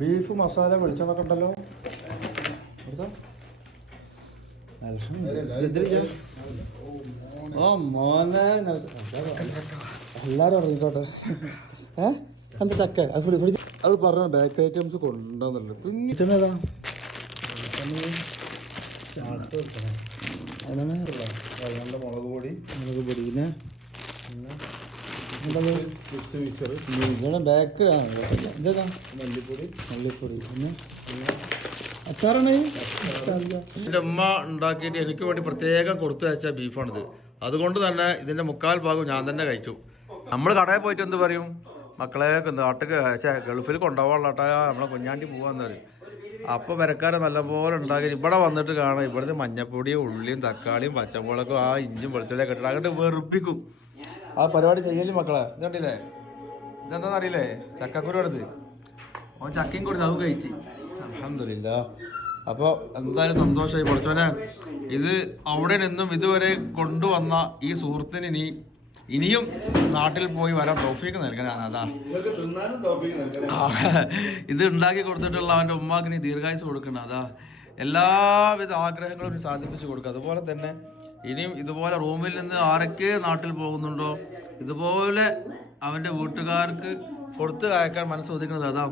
Beef masala വെളിച്ചെണ്ണൊക്കെ ഉണ്ടല്ലോ. ഓ മോനെ എല്ലാരും അറിയിക്കോട്ടെ. എന്താ ചക്ക അത് അത് പറഞ്ഞ ബേക്കറി ഐറ്റംസ് കൊണ്ടുവന്നുള്ളു. പിന്നെ ഏതാ മുളക് പൊടി പിന്നെ ബേക്കറിയാണ്. ഇതാ മല്ലിപ്പൊടി പിന്നെ അച്ചാറാണ്. എൻ്റെ ഉമ്മ ഉണ്ടാക്കിയിട്ട് എനിക്ക് വേണ്ടി പ്രത്യേകം കൊടുത്തു വെച്ച ബീഫാണിത്. അതുകൊണ്ട് തന്നെ ഇതിൻ്റെ 3/4 ഭാഗം ഞാൻ തന്നെ കഴിച്ചു. നമ്മൾ കടയിൽ പോയിട്ട് എന്ത് പറയും, മക്കളെ നാട്ടിൽ ഗൾഫിൽ കൊണ്ടുപോകാനുള്ളട്ടാ നമ്മളെ കുഞ്ഞാണ്ടി പോകാന്ന് പറയും. അപ്പോൾ പെരക്കാരെ നല്ലപോലെ ഉണ്ടാക്കി ഇവിടെ വന്നിട്ട് കാണാം. ഇവിടുത്തെ മഞ്ഞപ്പൊടിയും ഉള്ളിയും തക്കാളിയും പച്ചമുളകും ആ ഇഞ്ചും വെളുത്തുള്ളിയൊക്കെ ഇട്ടിട്ട് അങ്ങോട്ട് വെറുപ്പിക്കും. ആ പരിപാടി ചെയ്യല്ലേ മക്കളെ. ഇതുണ്ടല്ലേ, ഇതെന്താണെന്ന് അറിയില്ലേ, ചക്കക്കുരു എടുത്ത് അവൻ ചക്കയും കൊടുത്ത് അതും കഴിച്ച്. അൽഹംദുലില്ലാ. അപ്പോൾ എന്തായാലും സന്തോഷമായി. പഠിച്ചോനെ ഇത് അവിടെ നിന്നും ഇതുവരെ കൊണ്ടുവന്ന ഈ സുഹൃത്തിന് ഇനിയും നാട്ടിൽ പോയി വരാൻ തൗഫീക്ക് നൽകണാണ്. അതാ ഇത് ഉണ്ടാക്കി കൊടുത്തിട്ടുള്ള അവൻ്റെ ഉമ്മാക്ക് നീ ദീർഘായുസ് കൊടുക്കണം. അതാ എല്ലാവിധ ആഗ്രഹങ്ങളും സാധിപ്പിച്ചു കൊടുക്കുക. അതുപോലെ തന്നെ ഇനിയും ഇതുപോലെ റൂമിൽ നിന്ന് ആരൊക്കെ നാട്ടിൽ പോകുന്നുണ്ടോ ഇതുപോലെ അവൻ്റെ വീട്ടുകാർക്ക് കൊടുത്തു അയക്കാൻ മനസ്സ് ഒതുക്കുന്നത്. അതാ